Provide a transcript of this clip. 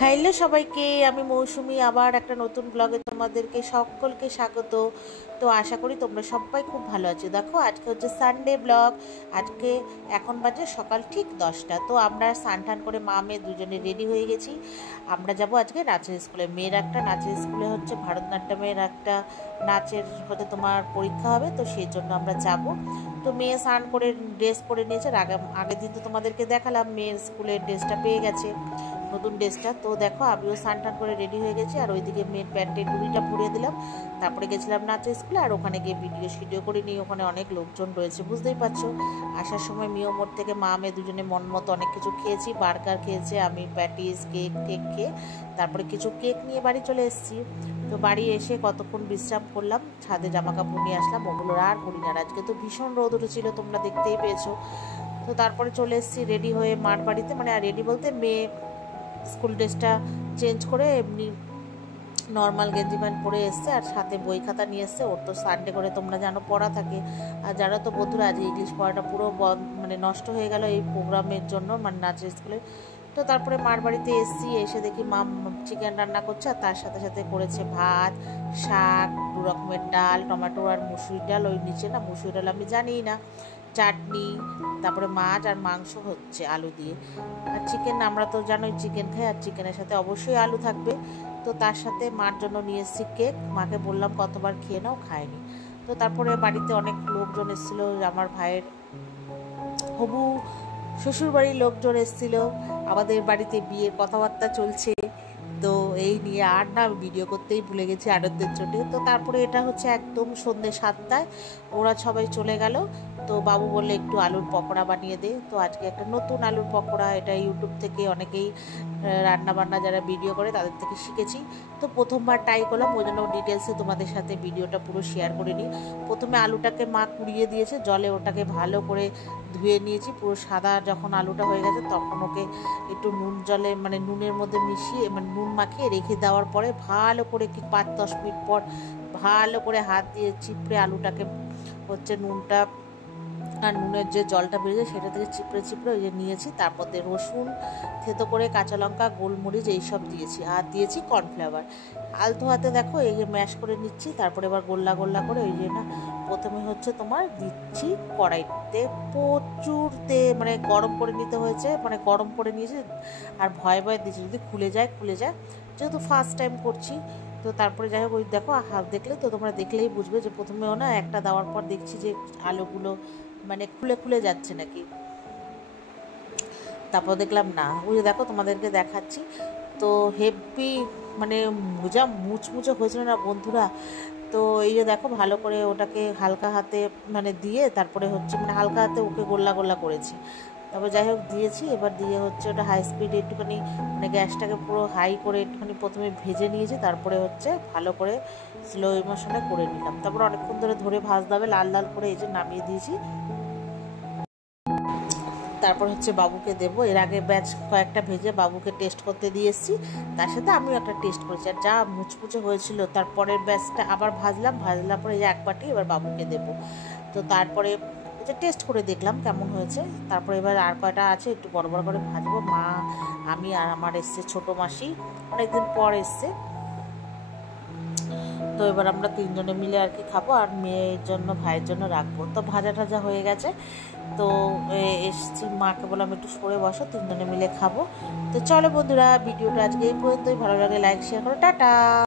Hello সবাইকে, আমি মৌসুমি আবার একটা নতুন ব্লগে তোমাদেরকে সকলকে স্বাগত। তো আশা করি তোমরা সবাই খুব ভালো আছো। দেখো আজকে হচ্ছে সানডে ব্লগ। আজকে এখন বাজে সকাল ঠিক 10টা। তো আমরা স্নান টান করে মা মেয়ে দুজনে রেডি হয়ে গেছি। আমরা যাব আজকে নাচের স্কুলে। মেয়ের একটা নাচের স্কুলে হচ্ছে ভারতনাট্যমের একটা নাচের হতে তোমার পরীক্ষা হবে, তো সেই জন্য আমরা যাব। তো মেয়ে স্নান করে ড্রেস পরে নিয়েছে। আগের দিন তো তোমাদেরকে দেখালাম মেয়ের স্কুলের ড্রেসটা পেয়ে গেছে, নতুন ড্রেসটা। তো দেখো আমিও স্নান টান করে রেডি হয়ে গেছি, আর ওইদিকে মেয়ের প্যান্টের ডুড়িটা পরিয়ে দিলাম। তারপরে গেছিলাম নাচের স্কুলে, আর ওখানে গিয়ে ভিডিও করে নিয়ে ওখানে অনেক লোকজন রয়েছে, বুঝতেই পারছো। আসার সময় মিও মোড় থেকে মা মেয়ে দুজনে মন মতো অনেক কিছু খেয়েছি। বার্গার খেয়েছে, আমি প্যাটিস কেক খেয়ে তারপরে কিছু কেক নিয়ে বাড়ি চলে এসেছি। তো বাড়ি এসে কতক্ষণ বিশ্রাম করলাম, ছাদে জামা কাপড় নিয়ে আসলাম, ওগুলো আর করি না। আজকে তো ভীষণ রোদ উঠেছিল, তোমরা দেখতেই পেয়েছো। তো তারপরে চলে এসেছি রেডি হয়ে মার বাড়িতে, মানে আর রেডি বলতে মেয়ে স্কুল ড্রেসটা চেঞ্জ করে এমনি নর্মাল গেঞ্জি প্যান্ট পরে এসছে, আর সাথে বই খাতা নিয়ে এসছে। ওর তো সানডে করে তোমরা জানো পড়া থাকে। আর যারা তো বন্ধুরা আজ ইংলিশ পড়াটা পুরো মানে নষ্ট হয়ে গেল এই প্রোগ্রামের জন্য, মানে নাচের স্কুলে। তো তারপরে মার বাড়িতে এসছি, এসে দেখি মা চিকেন রান্না করছে, আর তার সাথে সাথে করেছে ভাত, শাক, 2 রকমের ডাল, টমেটো আর মুসুরি ডাল। ওই নিচে না মুসুরি ডাল আমি জানিই না, চাটনি, তারপরে মাছ আর মাংস হচ্ছে আলু দিয়ে। আর চিকেন আমরা তো জানোই চিকেন খাই, আর চিকেনের সাথে অবশ্যই আলু থাকবে। তো তার সাথে মার জন্য নিয়ে এসেছি কেক। মাকে বললাম কতবার খেয়ে নাও, খায়নি। তো তারপরে বাড়িতে অনেক লোকজন এসেছিলো, আমার ভাইয়ের হবু শ্বশুরবাড়ির লোকজন এসেছিলো। আমাদের বাড়িতে বিয়ের কথাবার্তা চলছে, তো এই নিয়ে আর না ভিডিও করতেই ভুলে গেছি আনন্দের চোটে। তো তারপরে এটা হচ্ছে একদম সন্ধ্যে 7টায় ওরা সবাই চলে গেল। তো বাবু বললে একটু আলুর পকোড়া বানিয়ে দে। তো আজকে একটা নতুন আলুর পকোড়া, এটা ইউটিউব থেকে অনেকেই রান্নাবান্না যারা ভিডিও করে তাদের থেকে শিখেছি। তো প্রথমবার ট্রাই করলাম, ওই জন্য ডিটেলসে তোমাদের সাথে ভিডিওটা পুরো শেয়ার করে নিই। প্রথমে আলুটাকে মা কুড়িয়ে দিয়েছে জলে, ওটাকে ভালো করে ধুয়ে নিয়েছি। পুরো সাদা যখন আলুটা হয়ে গেছে তখন ওকে একটু নুন জলে মানে নুনের মধ্যে মিশিয়ে মানে নুন মাখিয়ে রেখে দেওয়ার পরে ভালো করে 5-10 মিনিট পর ভালো করে হাত দিয়ে চিপড়ে আলুটাকে হচ্ছে নুনটা আর নুনের যে জলটা বেরিয়েছে সেটা থেকে চিপড়ে ওই যে নিয়েছি। তারপর দিয়ে রসুন থেতো করে, কাঁচা লঙ্কা, গোলমরিচ এইসব দিয়েছি, আর দিয়েছি কর্নফ্লাওয়ার। আলতো হাতে দেখো এই যে ম্যাশ করে নিচ্ছি। তারপরে এবার গোল্লা করে ওই যে না প্রথমে হচ্ছে তোমার দিচ্ছি কড়াইতে প্রচুর মানে গরম করে নিতে হয়েছে, মানে গরম করে নিয়েছি। আর ভয় দিচ্ছি যদি খুলে যায়, যেহেতু ফার্স্ট টাইম করছি। তো তারপরে যাই হোক ওই দেখো হাত দেখলে তো তোমরা দেখলেই বুঝবে যে প্রথমেও না একটা দেওয়ার পর দেখছি যে আলুগুলো মানে খুলে যাচ্ছে নাকি। তারপর দেখলাম না, ওই যে দেখো তোমাদেরকে দেখাচ্ছি। তো হেভি মানে যা মুচমুচে হয়েছিল না বন্ধুরা। তো এই যে দেখো ভালো করে ওটাকে হালকা হাতে মানে দিয়ে তারপরে হচ্ছে মানে হালকা হাতে ওকে গোল্লা করেছি। তারপর যাই হোক দিয়েছি, এবার দিয়ে হচ্ছে ওটা হাই স্পিডে একটুখানি মানে গ্যাসটাকে পুরো হাই করে একটুখানি প্রথমে ভেজে নিয়েছি। তারপরে হচ্ছে ভালো করে স্লো ইমোশনে করে নিলাম। তারপর অনেকক্ষণ ধরে ভাজতে হবে, লাল করে এই যে নামিয়ে দিয়েছি। তারপর হচ্ছে বাবুকে দেবো। এর আগে ব্যাচ কয়েকটা ভেজে বাবুকে টেস্ট করতে দিয়ে এসেছি, তার সাথে আমিও একটা টেস্ট করেছি। আর যা মুচমুচে হয়েছিল, তারপরের ব্যাচটা আবার ভাজলাম পরে এই এক বাটি এবার বাবুকে দেবো। তো তারপরে টেস্ট করে দেখলাম কেমন হয়েছে। তারপরে এবার আর কয়টা আছে একটু বড় করে ভাজবো। মা, আমি আর আমার এসছে ছোটো মাসি, অনেকদিন পর এসছে। তো এবার আমরা 3 জনে মিলে আর কি খাবো, আর মেয়ের জন্য ভাইয়ের জন্য রাখবো। তো ভাজা হয়ে গেছে। তো এসছি, মাকে বললাম একটু সরে বসো, 3 জনে মিলে খাবো। তো চলো বন্ধুরা, ভিডিওটা আজকে এই পর্যন্তই। ভালো লাগে লাইক শেয়ার করো, টাটা।